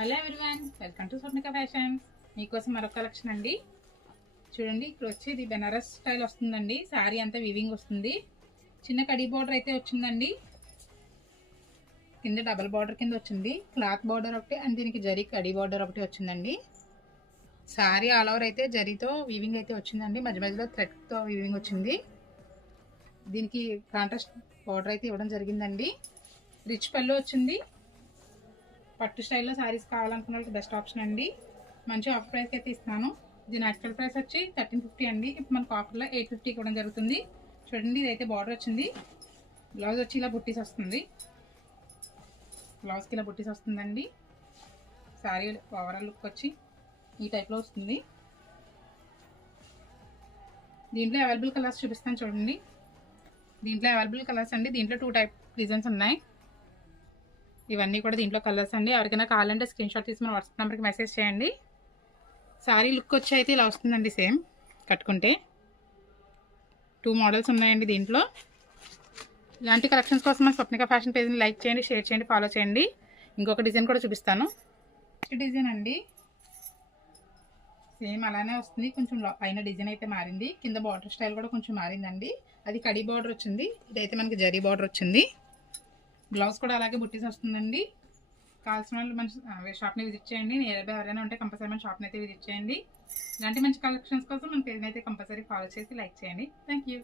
Hello everyone, welcome to Swarnika fashions. మీకోసం మరొక collection అండి. చూడండి, ఇక్కడ వచ్చేది బెనారస్ స్టైల్ వస్తుందండి. శారీ అంతా వివింగ్ వస్తుంది. చిన్న కడి బార్డర్ అయితే వచ్చిందండి. కింద డబల్ బార్డర్ కింద వచ్చింది. క్లాత్ బార్డర్ ఒకటి అండ్ దీనికి జరీ కడి బార్డర్ ఒకటి వచ్చిందండి. శారీ ఆల్ ఓవర్ అయితే జరీతో వివింగ్ అయితే వచ్చిందండి. మధ్య మధ్యలో థ్రెడ్తో వివింగ్ వచ్చింది. దీనికి కాంట్రాస్ట్ బార్డర్ అయితే ఇవ్వడం జరిగిందండి. రిచ్ పళ్ళు వచ్చింది. పట్టు స్టైల్లో శారీస్ కావాలనుకున్న వాళ్ళకి బెస్ట్ ఆప్షన్ అండి. మంచి ఆఫర్ ప్రైస్కి అయితే ఇస్తాను. దీని యాక్చువల్ ప్రైస్ వచ్చి 1350 అండి. ఇప్పుడు మనకు ఆఫర్లో 850 ఇవ్వడం జరుగుతుంది. చూడండి, ఇదైతే బార్డర్ వచ్చింది. బ్లౌజ్ వచ్చి ఇలా బుట్టీస్ వస్తుంది. బ్లౌజ్కి ఇలా బుట్టీస్ వస్తుందండి. శారీ ఓవరాల్ లుక్ వచ్చి ఈ టైప్లో వస్తుంది. దీంట్లో అవైలబుల్ కలర్స్ చూపిస్తాను చూడండి. దీంట్లో అవైలబుల్ కలర్స్ అండి. దీంట్లో 2 టైప్ డిజైన్స్ ఉన్నాయి. ఇవన్నీ కూడా దీంట్లో కలర్స్ అండి. ఎవరికైనా కావాలంటే స్క్రీన్ షాట్ తీసి మన వాట్సాప్ నెంబర్కి మెసేజ్ చేయండి. శారీ లుక్ వచ్చి అయితే ఇలా వస్తుందండి. సేమ్ కట్టుకుంటే 2 మోడల్స్ ఉన్నాయండి దీంట్లో. ఇలాంటి కలెక్షన్స్ కోసం మన స్వప్నిక ఫ్యాషన్ పేజ్ని లైక్ చేయండి, షేర్ చేయండి, ఫాలో చేయండి. ఇంకొక డిజైన్ కూడా చూపిస్తాను. నెక్స్ట్ డిజైన్ అండి. సేమ్ అలానే వస్తుంది. కొంచెం పైన డిజైన్ అయితే మారింది. కింద బార్డర్ స్టైల్ కూడా కొంచెం మారిందండి. అది కడి బార్డర్ వచ్చింది. ఇదైతే మనకి జరీ బార్డర్ వచ్చింది. బ్లౌజ్ కూడా అలాగే బుట్టీస్ వస్తుందండి. కావాల్సిన వాళ్ళు మన షాప్ని విజిట్ చేయండి. నియర్ బై ఎవరైనా ఉంటే కంపల్సరీ మన షాప్ని అయితే విజిట్ చేయండి. ఇలాంటి మంచి కలెక్షన్స్ కోసం మన పేజ్ని అయితే కంపల్సరీ ఫాలో చేసి లైక్ చేయండి. Thank you.